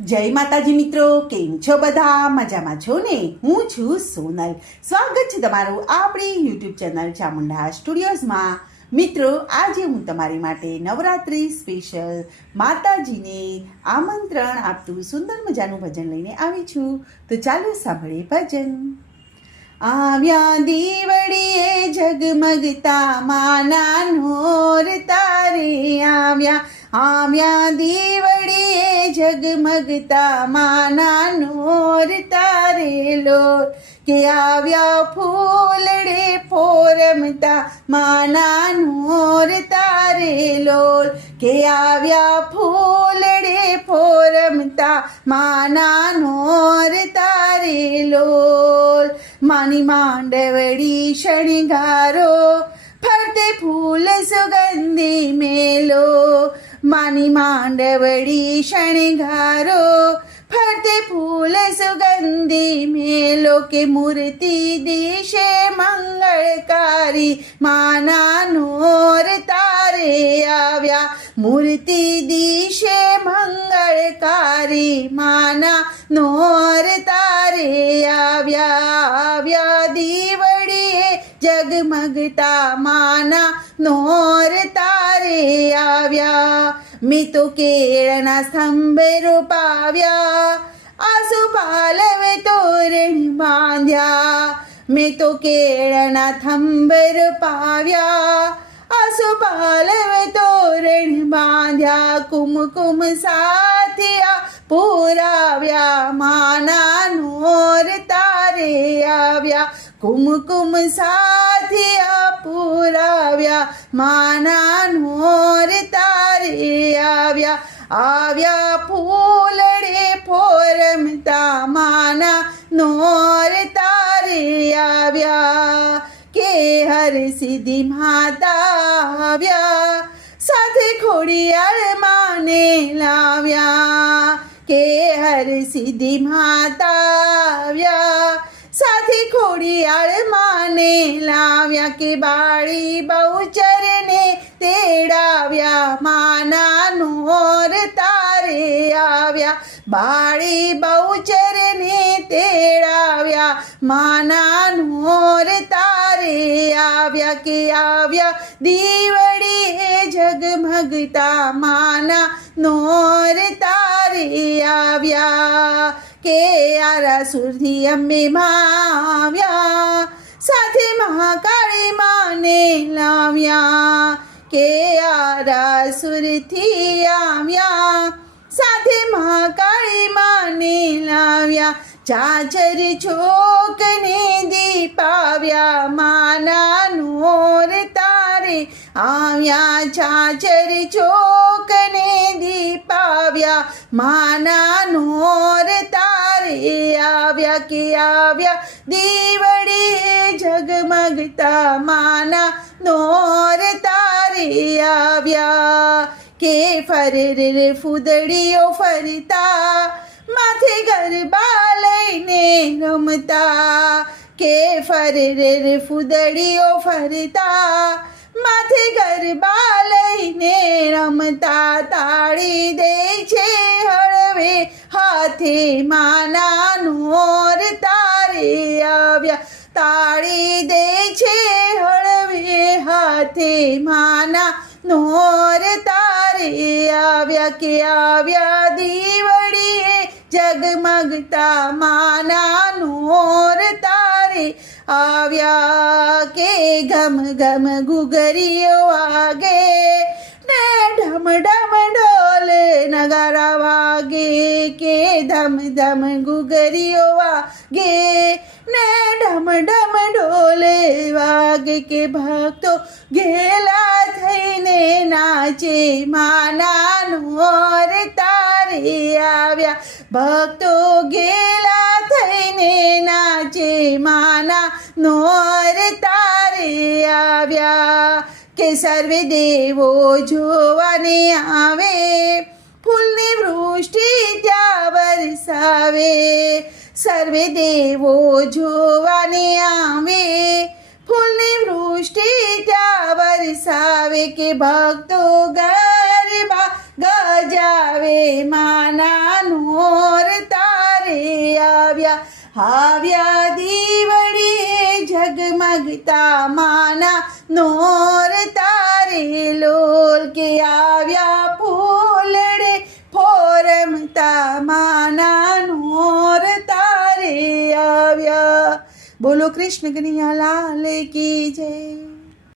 જય માતાજી મિત્રો, કેમ છો બધા? મજામાં છો ને? હું છું સોનલ. સ્વાગત છે તમારું આપણી યુટ્યુબ ચેનલ ચામુંડા સ્ટુડિયોઝમાં. મિત્રો, આજે હું તમારી માટે નવરાત્રિ સ્પેશિયલ માતાજીને આમંત્રણ આપતું સુંદર મજાનું ભજન લઈને આવી છું. તો ચાલો સાંભળીએ ભજન. આવ્યા દીવડીએ ઝગમગતા માના નોર તારે આવ્યા દીવડીએ ઝગમગતા માના નોર તારે લોર કે આવ્યા ફૂલડે ફોરમતા માના નોર તારે લોલ કે આવ્યા ફૂલડે ફોરમતા માના નોર તારે લોલ. માની માંડવડી શણગારો ફરતે ફૂલ સુગંધી મેલો માની માંડવડી શણગારો ફરતે ફૂલ સુગંધી મેલો કે મૂર્તિ દિશે મંગળકારી માના નોર તારે આવ્યા મૂર્તિ દિશે મંગળકારી માના નોર તારે આવ્યા દીવડીએ જગમગતા માના નોર તારે આવ્યા. મેં તો કેળના સ્તંભ રોપાવ્યા આસુપાલવે તોરણ બાંધ્યા મેં તો કેળના થંભ રોપાવ્યા આસુપાલવે તોરણ બાંધ્યા કુમકુમ સાથિયા પુરાવ્યા માના નોર તારે આવ્યા કુમકુમ સાથિયા પુરાવ્યા માના નોર તારે આવ્યા ફૂલડે ફોરમતા માના નોર તારે આવ્યા કે હર સિદ્ધિ માતા આવ્યા સાથે ખોડિયાર માને લાવ્યા કે હર સિદ્ધિ માતા આવ્યા સાથે ખોડિયાર માને લાવ્યા કે બાળી બહુચરને તેડાવ્યા માના નોર તારે આવ્યા બાળી બહુચરને તેડાવ્યા માના નોર તારે આવ્યા કે આવ્યા દીવડીએ ઝગમગતા માના નોર તારે આવ્યા કે આરાસુરથી અંબે આવ્યા સાથે મહાકાળી માને લાવ્યા કે આરાસુરથી આવ્યા સાથે મહાકાળી માને લાવ્યા ચાચર ચોકને દીપાવ્યા માના નોર તારે આવ્યા ચાચર ચોકને દીપાવ્યા માના નોર તારે આવ્યા કે આવ્યા દીવડીએ ઝગમગતા માના નોર તારે આવ્યા કે ફરે ફૂદડીઓ ફરતા માથે ગરબા લઈને રમતા કે ફરે ફૂદડીઓ ફરતા માથે ગરબા લઈને રમતા તાળી દે છે હળવે હાથે માના નોર તારે આવ્યા તાળી દે છે હળવે હાથે માના નોર તારે આવ્યા કે આવ્યા દીવડીએ જગમગતા માના નોર તારે આવ્યા કે ઘમ ઘમ ગુગરીઓ વાગે ને ઢમ ઢમ ઢોલ નગારા વાગે કે ધમ ધમ ગુગરીઓ વાગે ને ઢમ ઢમ ઢોલ વાગે કે ભક્તો ઘેલા થઈને નાચે માના નોર તારે આવ્યા ભક્તો ઘેલા થઈને નાચે માના નોર તારે આવ્યા કે સર્વે દેવો જોવાને આવે ફૂલની વૃષ્ટિ ત્યાં વરસાવે સર્વે દેવો જોવાને આવે ફૂલની વૃષ્ટિ ત્યાં વરસાવે કે ભક્તો ગરબા ગજાવે માના નોર તારે આવ્યા દીવડીએ ઝગમગતા માના નોર તારે લોલ કે આવ્યા ફૂલડે ફોરમતા માના નોર તારે આવ્યા. બોલો કૃષ્ણ કનૈયા લાલ કી જય.